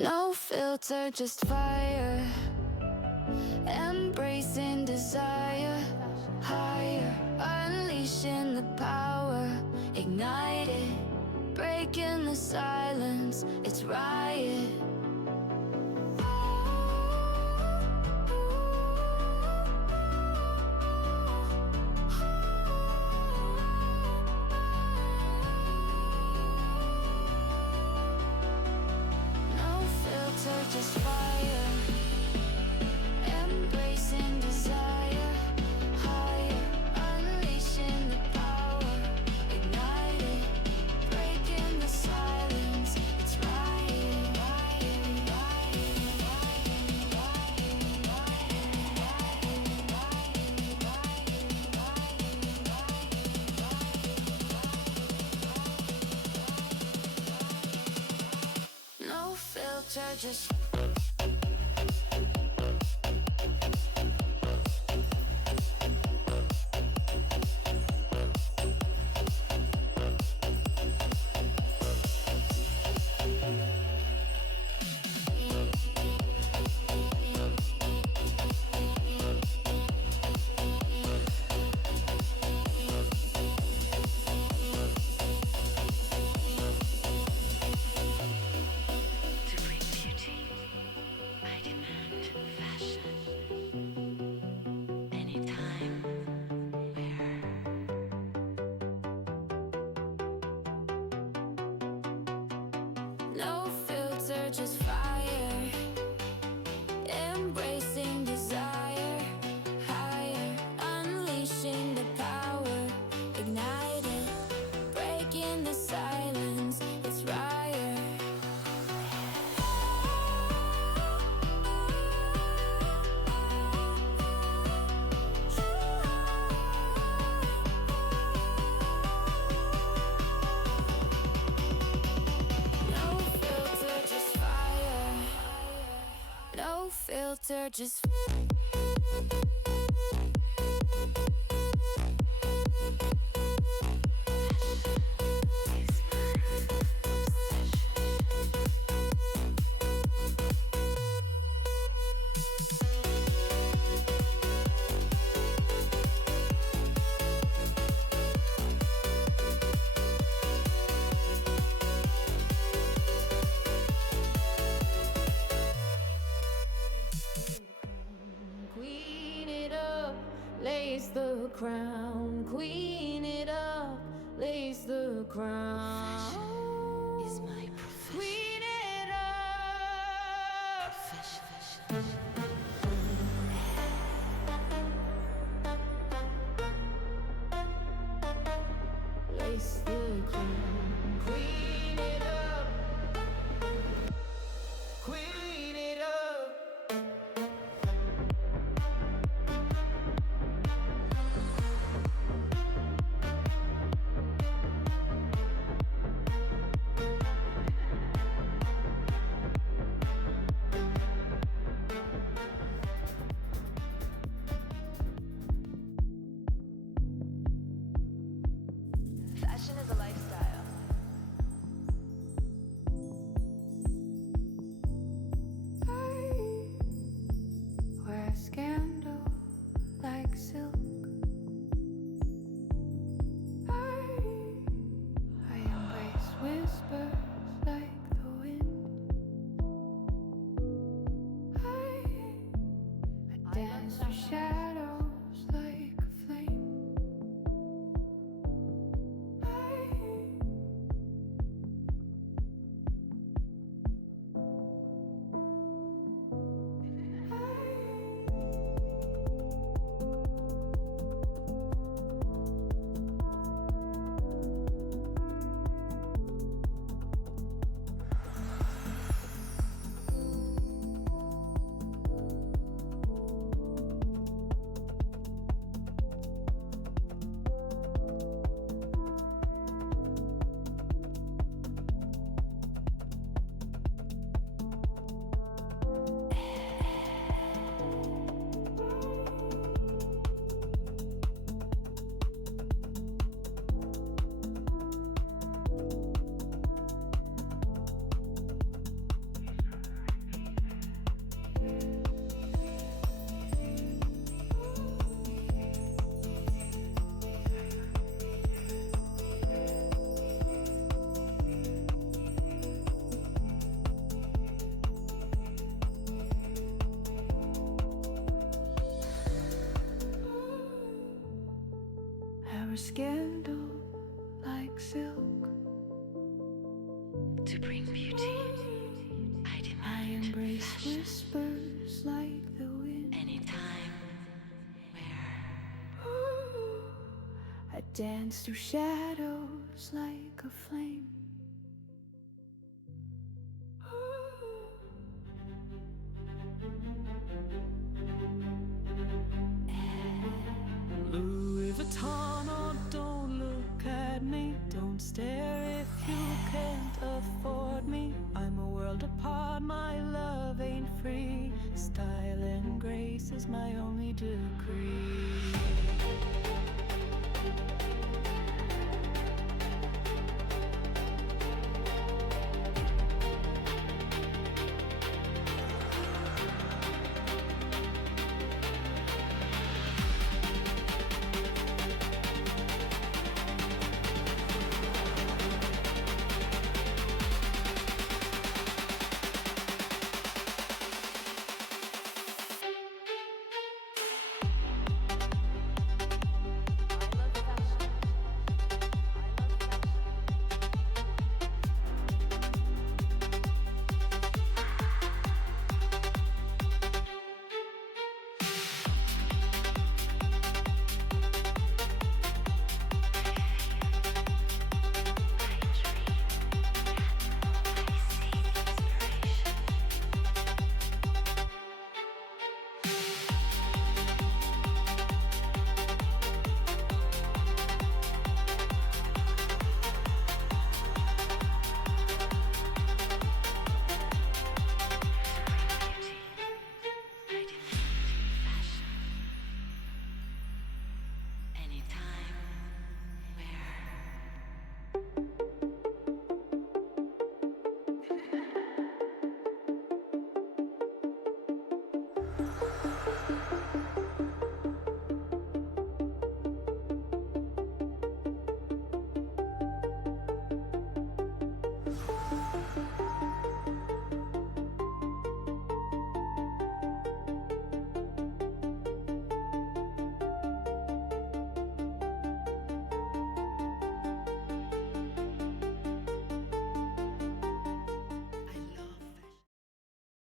No filter, just fire. Embracing desire. Higher, unleashing the power. Ignite it, breaking the silence. It's riot. Just fire, embracing desire, higher, unleashing the power, ignite it, breaking the silence. It's riot, riot, riot, riot, riot, riot, riot, riot, riot. No filter, just just fire, embracing desire, higher, unleashing the power, ignite it, breaking the silence. It's riot. Filter, just lace the crown, queen it up, lace the crown. Fashion is my profession. Queen it up. Lace the crown, queen it up, queen it up. scandal like silk. To bring beauty, I I demand embrace fashion. whispers like the wind. Anytime, where, I dance through shadows like a flame. Louis Vuitton, oh, don't look at me. Don't stare if you can't afford me. I'm a world apart, my love ain't free. Style and grace is my only decree.